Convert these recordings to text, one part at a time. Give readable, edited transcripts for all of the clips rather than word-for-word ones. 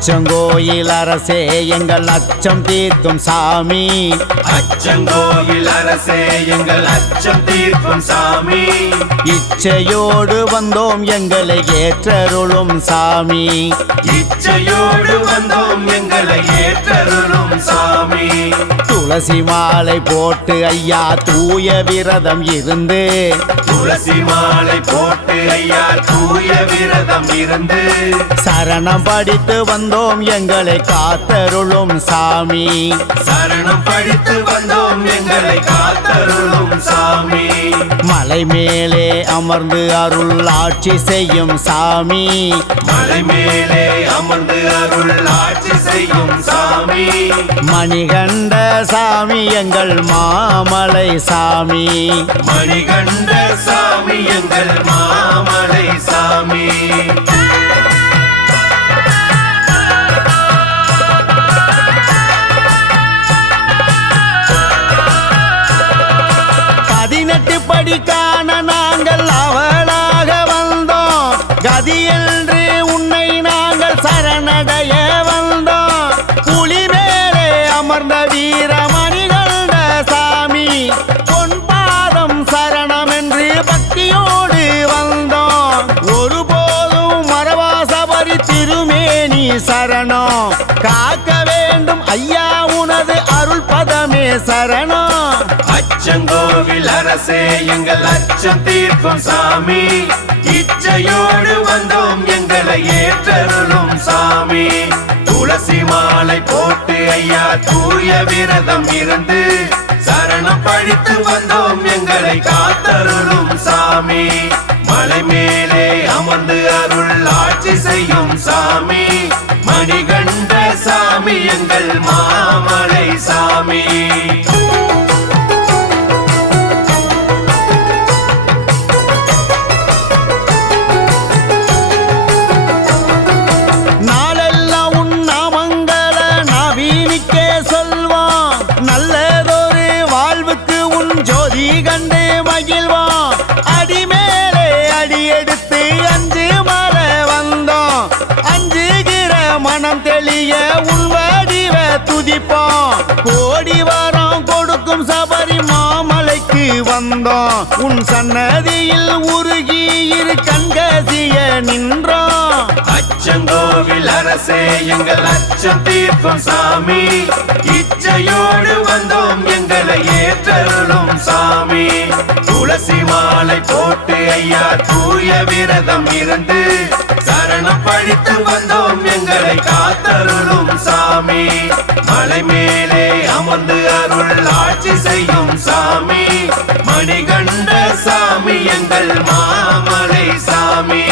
அச்சங்கோயில் அரசே எங்கள் அச்சம் தீர்க்கும் சாமி. அச்சங்கோயில் அரசே எங்கள் அச்சம் தீர்க்கும் சாமி. இச்சையோடு வந்தோம் எங்களை ஏற்றருளும் சாமி. இச்சையோடு வந்தோம் எங்களை ஏற்றருளும் சாமி. துளசி மாலை போட்டு ஐயா தூய விரதம் இருந்து. துளசி மாலை போட்டு ஐயா தூய விரதம் இருந்து. சரணம் படித்து வந்தோம் எங்களை காத்தருளும் சாமி. சரணம் படித்து வந்தோம் எங்களை காத்தருளும் சாமி. மலை மேலே அமர்ந்து அருள் ஆட்சி செய்யும் சாமி. மலை மேலே அமர்ந்து அருள் ஆட்சி செய்யும் சாமி. மணிகண்ட சாமி எங்கள் மாமலை சாமி. மணிகண்ட சாமி எங்கள் மாமலை சாமி. படிக்கான நாங்கள் அவளாக வந்தோம். கதி என்று உன்னை நாங்கள் சரணடைய வந்தோம். புலி மேலே அமர்ந்த வீரமணிகண்ட சாமி. பொன்பாதம் சரணம் என்று பக்தியோடு வந்தோம். ஒருபோதும் மறவா சபரி திருமேனி சரணம். காக்க வேண்டும் ஐயா உனது அருள் பதமே சரணம். அச்சங்கோவில் அரசே எங்கள் அச்சம் தீர்க்கும் சாமி. இச்சையோடு வந்தோம் எங்களை ஏற்றருளும் சாமி. துளசி மாலை போட்டு ஐயா தூய விரதம் இருந்து. சரணம் படித்து வந்தோம் எங்களை காத்தருளும் சாமி. மலை மேலே அமர்ந்து அருள் ஆட்சி செய்யும் சாமி. மணிகண்ட சாமி எங்கள் மாமலை சாமி. கண்டு மகிழ்வோம். அடிமேலே அடி எடுத்து அஞ்சு மலை வந்தோம். அஞ்சுகிற மனம் தெளிய உன் வடிவ துதிப்போம். கோடி வாரம் கொடுக்கும் சபரி மாமலைக்கு வந்தோம். உன் சன்னதியில் உருகி இரு கண்கசிய நின்றோம். அச்சங்கோவில் அரசே எங்கள் அச்சம் தீர்க்கும் சாமி. இச்சையோடு வந்தோம் எங்களை ஏற்றருளும் சாமி. துளசி மாலை போட்டு ஐயா தூய விரதம் இருந்து. சரணம் படித்து வந்தோம் எங்களை காத்தருளும் சாமி. மலை மேலே அமர்ந்து அருள் ஆட்சி செய்யும் சாமி. மணிகண்ட சாமி எங்கள் மாமலை சாமி.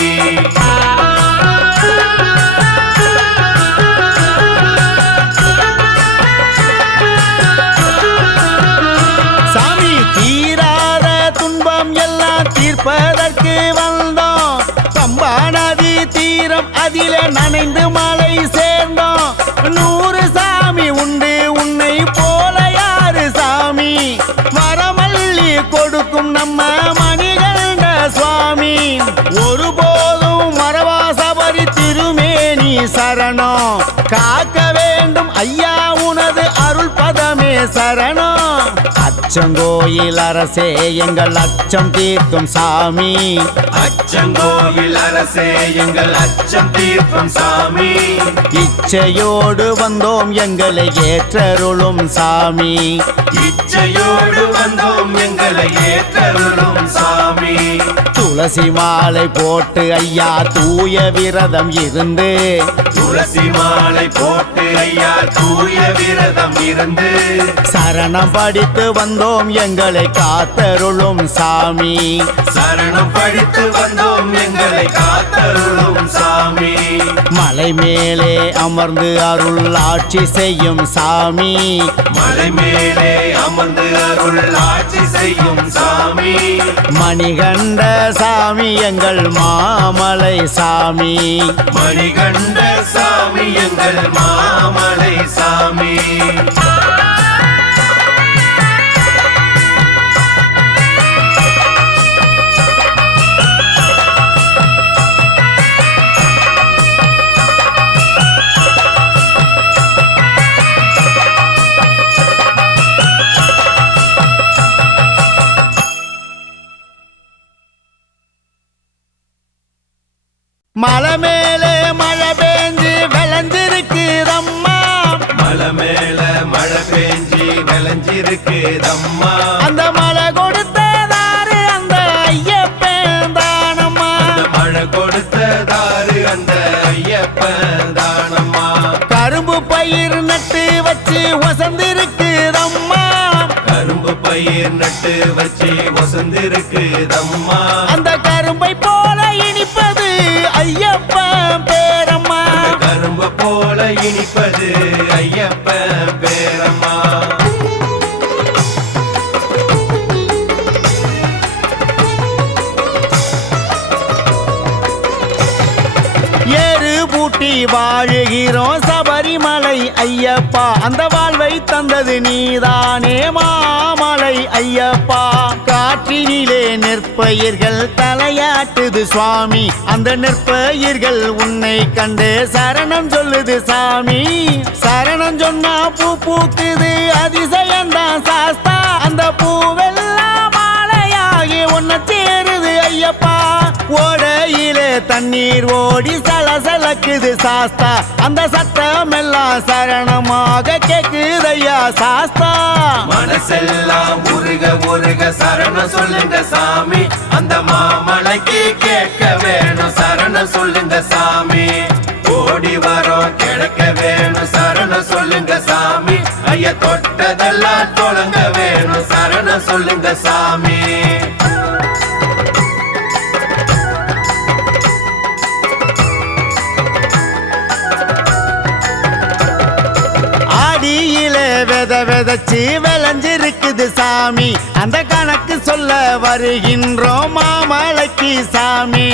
சாமி தீராத துன்பம் எல்லாம் தீர்ப்பதற்கு வந்தோம். பம்பா நதி தீரம் அதிலே நனைந்து மலை சேர்ந்தோம். 100 சாமி உண்டு உன்னை போல யாரு சாமி. வரமல்லி கொடுக்கும் நம்ம மணிகண்ட சுவாமி. ஒருபோதும் மறவா சபரி திருமேனி சரணம். காக்க வேண்டும் ஐயா உனது அருள் பதமே சரணம். அச்சங்கோயில் அரசே எங்கள் அச்சம் தீர்க்கும் சாமி. அச்சங்கோவில் அரசே எங்கள் அச்சம் தீர்க்கும் சாமி. இச்சையோடு வந்தோம் எங்களை ஏற்றருளும் சாமி. இச்சையோடு வந்தோம் எங்களை ஏற்றருளும் சாமி. துளசி மாலை போட்டு ஐயா தூய விரதம் இருந்து. துளசி மாலை போட்டு ஐயா தூய விரதம் இருந்து. சரணம் படித்து வந்தோம் எங்களை காத்தருளும் சாமி. சரணம் படித்து வந்தோம் எங்களை காத்தருளும் சாமி. மலை மேலே அமர்ந்து அருள் ஆட்சி செய்யும் சாமி. மலை மேலே அமர்ந்து அருள் ஆட்சி செய்யும் சாமி. மணிகண்ட சாமி எங்கள் மாமலை சாமி. மணிகண்ட சாமி எங்கள் மாமலை சாமி. மலை மேலே மழை பெஞ்சு விளைஞ்சிருக்குதம்மா மலை மேல மழை பெஞ்சி விளைஞ்சிருக்குதம்மா அந்த மழை கொடுத்ததாரு அந்த ஐயப்பன் தானம்மா அந்த மழை கொடுத்ததாரு அந்த ஐயப்பன் தானம்மா கரும்பு பயிர் நட்டு வச்சு வசந்திருக்குதம்மா கரும்பு பயிர் நட்டு வச்சு வசந்திருக்குதம்மா அந்த கரும்பை போல இனிப்பது ஐயப்பன் பேரம்மா அந்த கரும்பு போல இனிப்பது ஐயப்பன் பேரம்மா ஏறு பூட்டி வாழுகிறோம் சபரிமலை ஐயப்பா அந்த வாழ்வை தந்தது நீதானே மாமலை ஐயப்பா காற்றினிலே நெற்பயிர்கள் தலையாட்டுது சுவாமி அந்த நெற்பயிர்கள் உன்னை கண்டு சரணம் சொல்லுது சாமி சரணம் சொன்னா பூ பூக்குது அதிசயந்தான் சாஸ்தா அந்த பூவெல்லாம் மாலையாகி உன்னை சேருது ஐயப்பா ஓடையிலே தண்ணீர் ஓடி சலசலக்குது சாஸ்தா அந்த சத்தம் எல்லாம் சரணமாக கேக்குதையா சாஸ்தா மனசெல்லாம் உருக உருக சரணம் சொல்லுங்க சாமி அந்த மாமலைக்கு கேட்க வேணும் சரணம் சொல்லுங்க சாமி ஓடி வரோம் கிடக்க வேணும் சரணம் சொல்லுங்க சாமி ஐயா தொட்டதெல்லாம் தொடங்க வேணும் சரணம் சொல்லுங்க சாமி விதைச்சு விளைஞ்சிருக்குது சாமி அந்த கணக்கு சொல்ல வருகின்றோம் மாமலைக்கு சாமி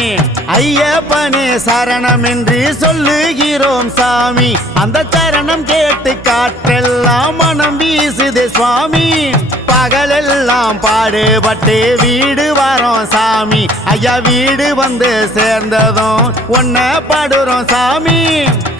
ஐயப்பனே சரணம் என்று சொல்லுகிறோம் சாமி அந்த சரணம் கேட்டு காற்றெல்லாம் மனம் வீசுது சுவாமி பகலெல்லாம் பாடுபட்டு வீடு வரோம் சாமி ஐயா வீடு வந்து சேர்ந்ததும் ஒன்ன பாடுறோம் சாமி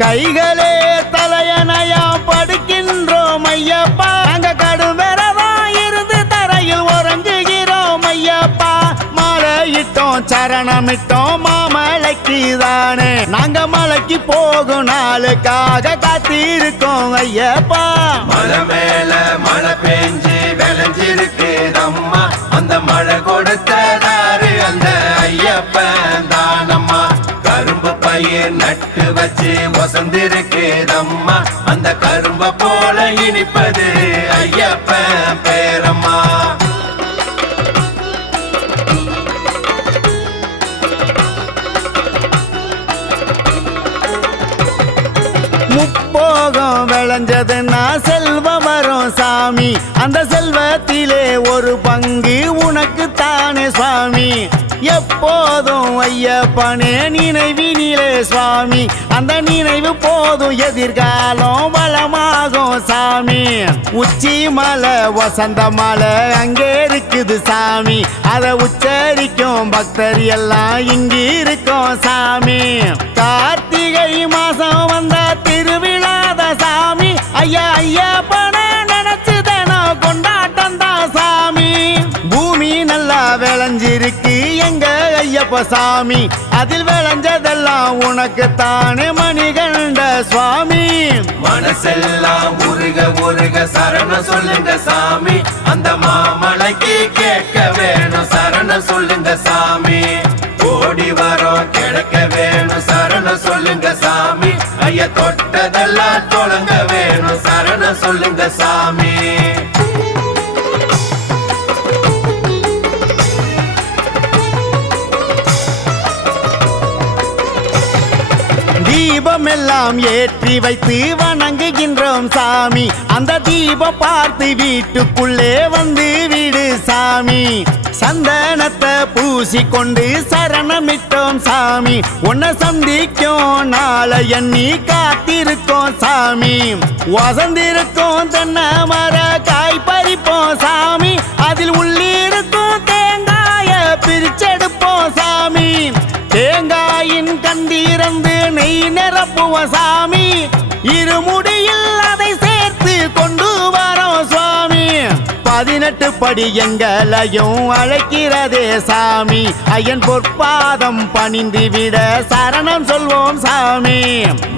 கைகளே தலையணையா படுக்கின்றோம் ஐயப்பா அங்க கடும் வேறதான் இருந்து தரையில் உறங்குகிறோம் ஐயப்பா மாலையிட்டோம் சரணமிட்டோம் மாமலைக்கு தானே நாங்க மலைக்கு போகும் நாளுக்காக காத்திருக்கோம் ஐயப்பா மலை மேல மழை பெஞ்சு விளைஞ்சிருக்குதம்மா அந்த மழை கொடுத்ததாரு அந்த ஐயப்பன் தானம்மா கரும்பு பயிர் நட்டு வச்சு வசந்திருக்குதம்மா அந்த கரும்பை போல இனிப்பது ஐயப்பன் பேரம்மா முப்போகம் விளைஞ்சதுன்னா செல்வம் வரும் சாமி அந்த செல்வத்திலே ஒரு பங்கு உனக்கு தானே சுவாமி எப்போதும் ஐயப்பனே நினைவினிலே சுவாமி அந்த நினைவு போதும் எதிர்காலம் வளமாகும் சாமி உச்சி மலை வசந்த மலை அங்கே இருக்குது சாமி அதை உச்சரிக்கும் பக்தர் எல்லாம் இங்கே இருக்கும் சாமி கார்த்திகை மாசம் வந்த திருவிழாத சாமி ஐயா ஐயப்பன நினைச்சுதேனோ கொண்டாட்டம் தான் சாமி பூமி நல்லா விளைஞ்சிருக்கு எங்க ஐயப்ப சாமி அதில் விளைஞ்சதெல்லாம் உனக்கு தானே மணிகண்ட சுவாமி மனசெல்லாம் உருக உருக சரணம் சொல்லுங்க சாமி அந்த மாமலைக்கு கேட்க வேணும் சரணம் சொல்லுங்க சாமி ஓடி வரோம் கிடக்க வேணும் சரணம் சொல்லுங்க சாமி ஐயா தொட்டதெல்லாம் தொடங்க வேணும் சரணம் சொல்லுங்க சாமி தீபம் எல்லாம் ஏற்றி வைத்து வணங்குகின்றோம் சாமி அந்த தீபம் பார்த்து வீட்டுக்குள்ளே வந்து விடு சாமி சந்தனத்தை பூசிக்கொண்டு சரணமிட்டோம் சாமி உன்னை சந்திக்கும் நாளை எண்ணி காத்திருக்கோம் சாமி வசந்திருக்கும் தென்னை மர காய் பறிப்போம் சாமி அதில் உள்ளிருக்கும் தேங்காய பிரிச்செடுப்போம் சாமி தேங்காயின் கண்டிரந்து நெய் நிரப்புவோம் சாமி இருமுடியில் அதை சேர்த்து கொண்டு வரோம் சுவாமி 14 18 படி எங்களையும் அழைக்கிறதே சாமி. ஐயன் பொற்பாதம் பணிந்து விட சரணம் சொல்வோம் சாமி.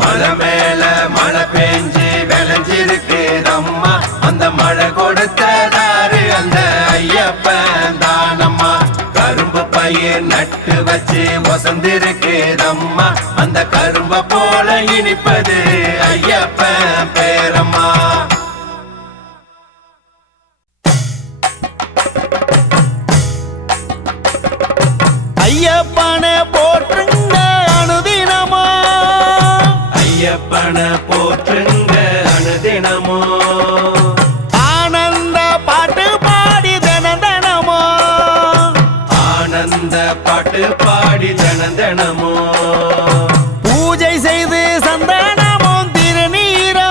மலை மேல மழை பெஞ்சு விளைஞ்சிருக்குதம்மா, அந்த மழை கொடுத்ததாரு அந்த ஐயப்பன் தானம்மா. கரும்பு பயிர் நட்டு வச்சு வசந்திருக்குதம்மா, அந்த கரும்ப போல இனிப்பது ஐயப்பன் பேரம்மா. ஐயப்பனை போற்றுங்க அனுதினமோ, ஐயப்பனை போற்றுங்க அனுதினமோ. ஆனந்த பாட்டு பாடி தினமோ, ஆனந்த பாட்டு பாடி தினமோ. பூஜை செய்து சந்தனமும் திருநீரோ,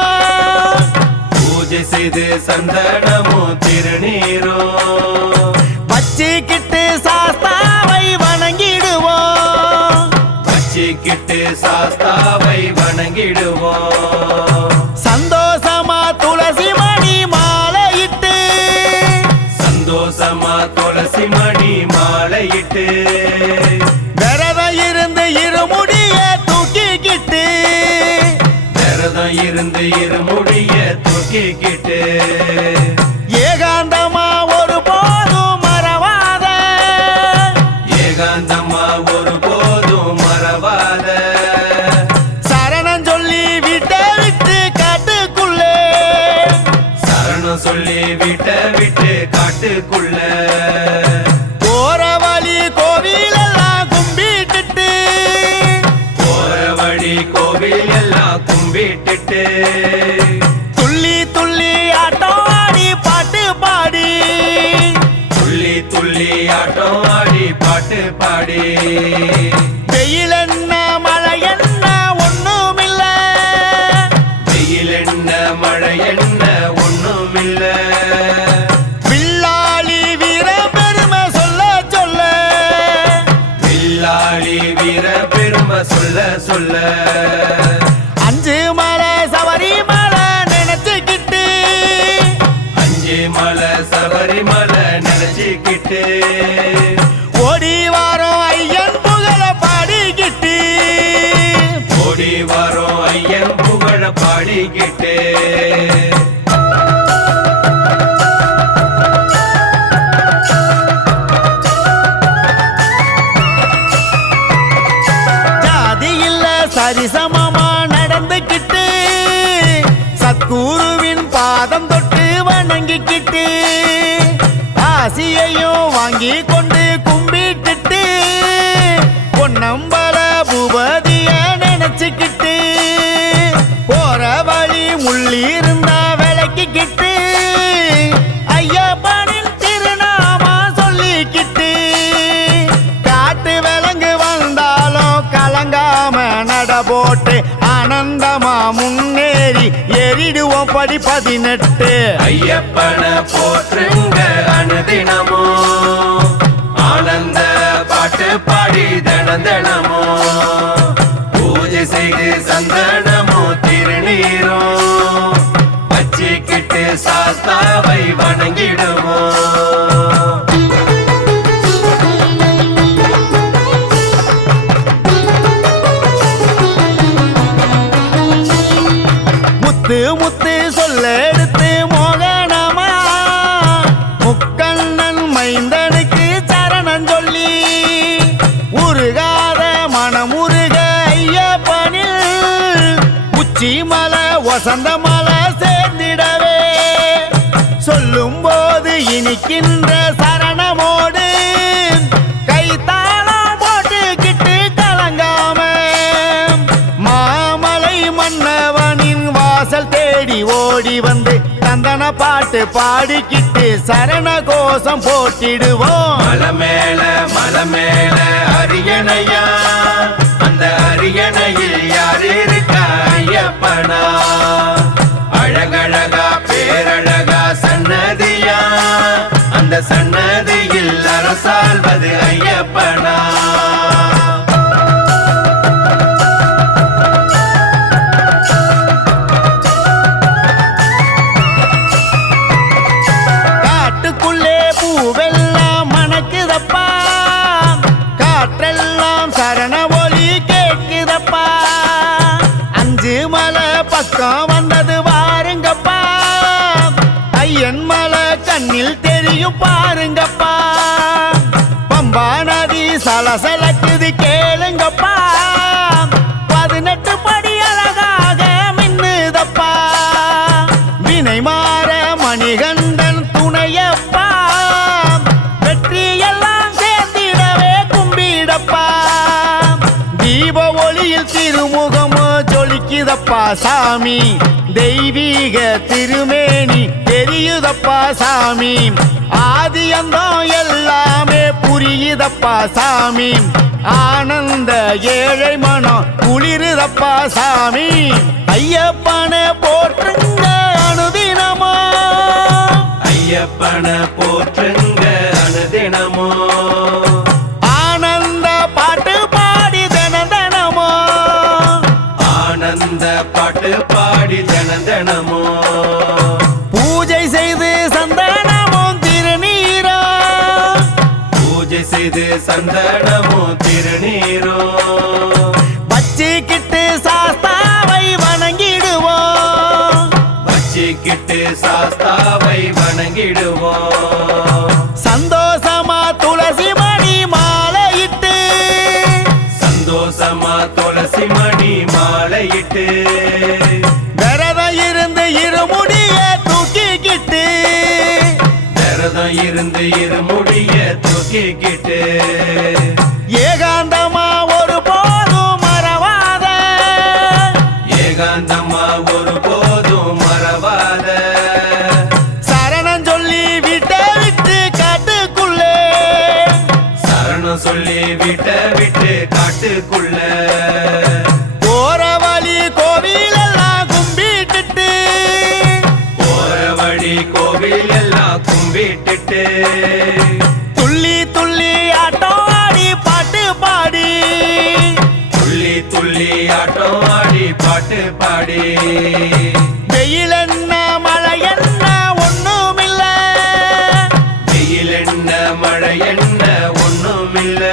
பூஜை செய்து சந்தனமும் திருநீரோ. வச்சுக்கிட்டு சாஸ்தாவை வணங்கிடுவோம், வச்சுக்கிட்டு சாஸ்தாவை வணங்கிடுவோம். சந்தோஷமா துளசி மணி மாலையிட்டு, சந்தோஷமா துளசி மணி மாலையிட்டு. விரதம் இருந்து இருமுடிய தூக்கிக்கிட்டு, விரதம் இருந்து இருமுடிய தூக்கிக்கிட்டு. ஏகாந்தமா ஒரு போதும் மறவாத, ஏகாந்தமா ஒரு போதும் மறவாத. சரணம் சொல்லி விட்ட விட்டு காட்டுக்குள்ளே, சரணம் சொல்லி விட்ட விட்டு காட்டுக்குள்ள. போற வழி கோவில் எல்லாம் கும்பிட்டுட்டு, போற வழி கோவில் எல்லாம் கும்பிட்டுட்டு. துள்ளி துள்ளி ஆட்டம் ஆடி பாட்டு பாடி, துள்ளி துள்ளி ஆட்டம் ஆடி பாட்டு பாடி. வெயில் என்ன மழை என்ன ஒண்ணுமில்ல, வெயில் என்ன மழை என்ன ஒண்ணுமில்ல. வில்லாளி வீர பெருமை சொல்ல சொல்ல, வில்லாளி வீர பெருமை சொல்ல சொல்ல. அஞ்சு மலை சபரிமலை நினைச்சுக்கிட்டு, அஞ்சு மலை சபரிமலை நினைச்சுக்கிட்டு. ஓடி வாரோம் ஐயன் புகழ பாடிக்கிட்டு, ஓடி வரோம் ஐயன் புகழ பாடிக்கிட்டு. ஜாதி இல்ல சரிசமமா நடந்துக்கிட்டு, சத்குருவின் பாதம் தொட்டு வணங்கிக்கிட்டு, ஆசியையும் வாங்கி கொண்டு கும்பிட்டுட்டு, பொன்னம்பல பூபதிய நினைச்சுக்கிட்டு, போற வழி முள்ளி இருந்தா விளக்கிக்கிட்டு, ஐயப்பனின் திருநாமா சொல்லிக்கிட்டு, காட்டு விலங்கு வந்தாலும் கலங்காம நட போட்டு, ஆனந்தமா முன்னேறி ஏறிடுவோம் படி 18. ஐயப்பனை போற்றுங்க அனுதினமோ, ஆனந்த பாட்டு பாடி தினமோ. பூஜை செய்து சந்தனமோ திருநீரோ, வச்சுக்கிட்டு சாஸ்தாவை வணங்கிடுவோம். முத்து முத்து சொல்ல எடுத்து மோகனமா, முக்கண்ணன் மைந்தனுக்கு சரணம் சொல்லி, உருகாத மனமுருக ஐயப்பனில், உச்சி மலை வசந்த மலை சேர்ந்திடவே, சொல்லும் போது இனிக்கின்ற சரணமோடு, கைத்தாளம் போட்டுக்கிட்டு கலங்காம, மாமலை மன்னவனின் வாசல் தேடி ஓடி வந்து, தந்தன பாட்டு பாடிக்கிட்டு சரண கோஷம் போட்டிடுவோம். மலை மேல அரியணையா, அந்த அரியணையில் யார் இருக்கா ஐயப்பனா. அழகழகா பேரழகா சன்னதியா, அந்த சன்னதியில் அரசாள்வது ஐயப்பனா. காட்டுக்குள்ள சரண ஒலி கேக்குதப்பா. அஞ்சு மலை பக்கம் வந்தது வாருங்கப்பா. ஐயன் மலை கண்ணில் தெரியும் பாருங்கப்பா. பம்பா நதி சலசலக்குது கேளுங்கப்பா. 18 படி அழகாக மின்னுதப்பா. வினை மாற மணிகண்டன் துணையப்பா. வெற்றி எல்லாம் சேர்ந்திடவே கும்பிடப்பா. தீப ஒளியில் திருமுகமோ ஜொலிக்குதப்பா சாமி. தெய்வீக திருமேனி தெரியுதப்பா சாமி. ஆதியந்தம் எல்லாமே புரியுதப்பா சாமி. ஆனந்த ஏழை மனம் குளிருதப்பா சாமி. ஐயப்பனை போற்றுங்க அனுதினமோ. ஐயப்பனை போற்றுங்க அனுதினமோ. ஆனந்த பாட்டு பாடி தினமோ. ஆனந்த பாட்டு பாடி தினமோ. பூஜை செய்து சந்தனமும் திருநீரோ. பூஜை செய்து சந்தனமும் திருநீரோ. வச்சிக்கிட்டு சாஸ்தாவை வணங்கிடுவோம். வச்சிக்கிட்டு சாஸ்தாவை வணங்கிடுவோம். சந்தோஷமா துளசி மணி மாலையிட்டு. சந்தோஷமா துளசி மணி மாலையிட்டு. விரதம் இருந்து இருமுடிய தூக்கிக்கிட்டு. விரதம் இருந்து இருமுடிய தூக்கிக்கிட்டு. ஏகாந்தமா ஒரு போதும் மறவாத. ஏகாந்தமா ஒரு போதும் மறவாத. சரணம் சொல்லி வீட்டை விட்டு காட்டுக்குள்ளே. சரணம் சொல்லி விட்டு காட்டுக்குள்ள. போற வழி கோவில் எல்லாம் கும்பிட்டுட்டு. போற வழி கோவில் எல்லாம் கும்பிட்டுட்டு. துள்ளி துள்ளி ஆட்டம் ஆடி பாட்டு பாடி. துள்ளி துள்ளி ஆட்டம் ஆடி பாட்டு பாடி. வெயில் என்ன மழை என்ன ஒண்ணுமில்ல. வெயில் என்ன மழை என்ன ஒண்ணுமில்ல.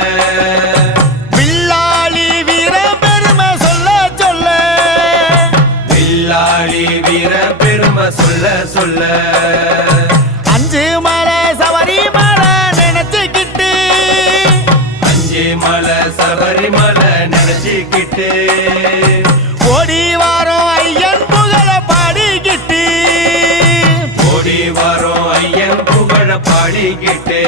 வில்லாளி வீர பெருமை சொல்ல சொல்ல. வில்லாளி வீர பெருமை சொல்ல சொல்ல. அஞ்சு மலை சபரிமலை நினைச்சுக்கிட்டு. அஞ்சு மலை சபரிமலை நினைச்சுக்கிட்டு. ஓடி வாரோம் ஐயன் புகழ பாடிக்கிட்டு. ஓடி வரோம் ஐயன் புகழ பாடிக்கிட்டு.